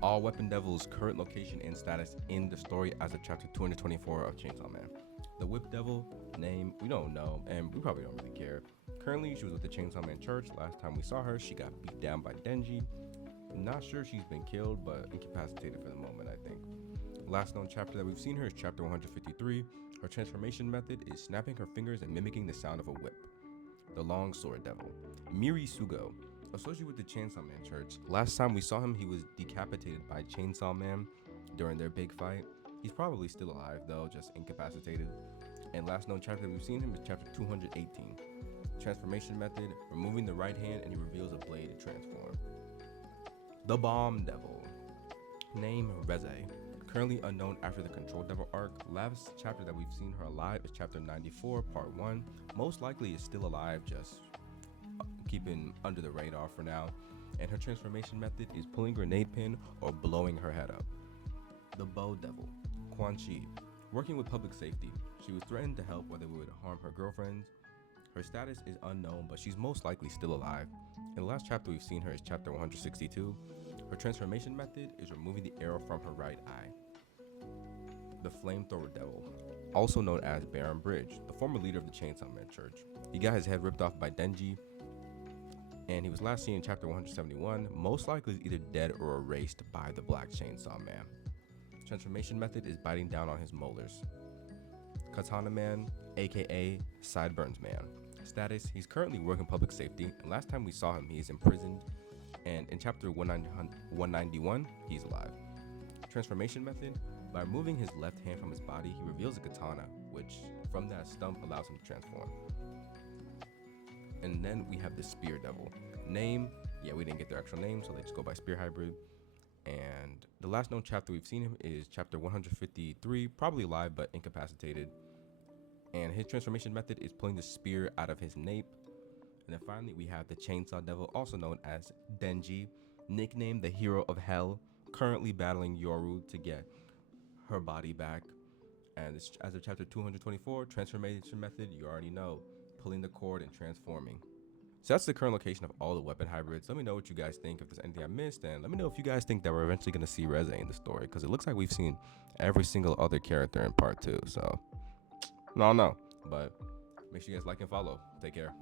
All Weapon Devil's current location and status in the story as of chapter 224 of Chainsaw Man. The Whip Devil name we don't know, and we probably don't really care. Currently, she was with the Chainsaw Man Church. Last time we saw her, she got beat down by Denji. Not sure she's been killed, but incapacitated for the moment, I think. Last known chapter that we've seen her is chapter 153. Her transformation method is snapping her fingers and mimicking the sound of a whip. The Long Sword Devil. Miri Sugo, associated with the Chainsaw Man Church. Last time we saw him, he was decapitated by Chainsaw Man during their big fight. He's probably still alive though, just incapacitated. And last known chapter that we've seen him is chapter 218. Transformation method, removing the right hand and he reveals a blade to transform. The Bomb Devil. Name Reze. Currently unknown after the Control Devil arc. Last chapter that we've seen her alive is chapter 94, part 1. Most likely is still alive, just keeping under the radar for now. And her transformation method is pulling grenade pin or blowing her head up. The Bow Devil. Quan Chi. Working with public safety. She was threatened to help whether it would harm her girlfriends. Her status is unknown, but she's most likely still alive. In the last chapter we've seen her is chapter 162. Her transformation method is removing the arrow from her right eye. The Flamethrower Devil, also known as Baron Bridge, the former leader of the Chainsaw Man Church. He got his head ripped off by Denji, and he was last seen in chapter 171, most likely either dead or erased by the Black Chainsaw Man. Transformation method is biting down on his molars. Katana Man, aka Sideburns Man. Status, he's currently working public safety, and last time we saw him, he is imprisoned, and in chapter 191, he's alive. Transformation method, by removing his left hand from his body, he reveals a katana, which from that stump allows him to transform. And then we have the Spear Devil. Name, yeah, we didn't get their actual name, so they just go by Spear Hybrid. And the last known chapter we've seen him is chapter 153, probably alive but incapacitated. And his transformation method is pulling the spear out of his nape. And then finally, we have the Chainsaw Devil, also known as Denji, nicknamed the Hero of Hell, currently battling Yoru to get her body back. And as of chapter 224, transformation method, you already know, pulling the cord and transforming. So that's the current location of all the weapon hybrids. Let me know what you guys think, if there's anything I missed, and let me know if you guys think that we're eventually going to see Reze in the story, because it looks like we've seen every single other character in part 2. So, no, but make sure you guys like and follow. Take care.